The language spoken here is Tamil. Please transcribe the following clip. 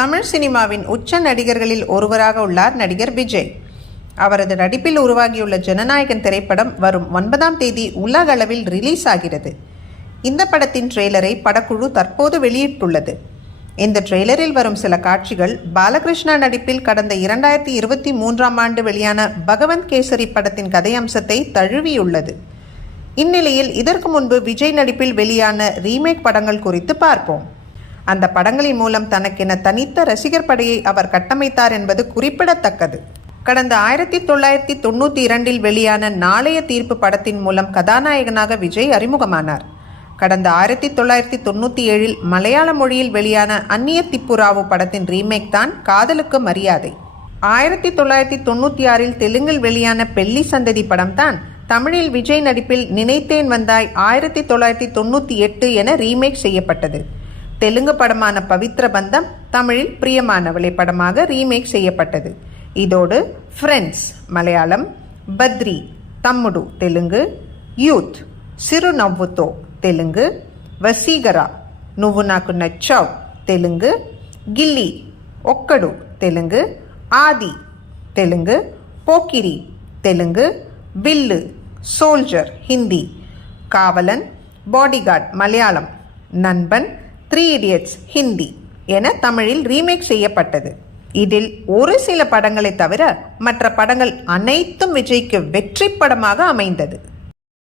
தமிழ் சினிமாவின் உச்ச நடிகர்களில் ஒருவராக உள்ளார் நடிகர் விஜய். அவரது நடிப்பில் உருவாகியுள்ள ஜனநாயகன் திரைப்படம் வரும் ஒன்பதாம் தேதி உலக அளவில் ரிலீஸ் ஆகிறது. இந்த படத்தின் ட்ரெய்லரை படக்குழு தற்போது வெளியிட்டுள்ளது. இந்த ட்ரெய்லரில் வரும் சில காட்சிகள் பாலகிருஷ்ணா நடிப்பில் கடந்த இரண்டாயிரத்தி இருபத்தி மூன்றாம் ஆண்டு வெளியான பகவந்த் கேசரி படத்தின் கதையம்சத்தை தழுவியுள்ளது. இந்நிலையில் இதற்கு முன்பு விஜய் நடிப்பில் வெளியான ரீமேக் படங்கள் குறித்து பார்ப்போம். அந்த படங்களின் மூலம் தனக்கென தனித்த ரசிகர் படையை அவர் கட்டமைத்தார் என்பது குறிப்பிடத்தக்கது. கடந்த ஆயிரத்தி தொள்ளாயிரத்தி தொண்ணூற்றி இரண்டில் வெளியான நாளைய தீர்ப்பு படத்தின் மூலம் கதாநாயகனாக விஜய் அறிமுகமானார். கடந்த ஆயிரத்தி தொள்ளாயிரத்தி தொண்ணூற்றி ஏழில் மலையாள மொழியில் வெளியான அந்நிய திப்புராவு படத்தின் ரீமேக் தான் காதலுக்கு மரியாதை. ஆயிரத்தி தொள்ளாயிரத்தி தொண்ணூற்றி ஆறில் தெலுங்கில் வெளியான பெல்லி சந்ததி படம்தான் தமிழில் விஜய் நடிப்பில் நினைத்தேன் வந்தாய் ஆயிரத்தி தொள்ளாயிரத்தி தொண்ணூற்றி எட்டு என ரீமேக் செய்யப்பட்டது. தெலுங்கு படமான பவித்ர பந்தம் தமிழில் பிரியமானவளை படமாக ரீமேக் செய்யப்பட்டது இதோடு ஃப்ரெண்ட்ஸ் மலையாளம் பத்ரி தம்முடு தெலுங்கு யூத் சிறு நவ்வுத்தோ தெலுங்கு వసీగరా నువ్వు నాకు నచ్చావు తెలుగు గిల్లి ఒక్కడు తెలుగు ఆది తెలుగు పోకిరి తెలుగు బిల్లు సోల్జర్ హిందీ காவலன் பாடிகார்ட் மலையாளம் நண்பன் த்ரீ இடியட்ஸ் ஹிந்தி என தமிழில் ரீமேக் செய்யப்பட்டது. இதில் ஒரு சில படங்களை தவிர மற்ற படங்கள் அனைத்தும் விஜய்க்கு வெற்றி படமாக அமைந்தது.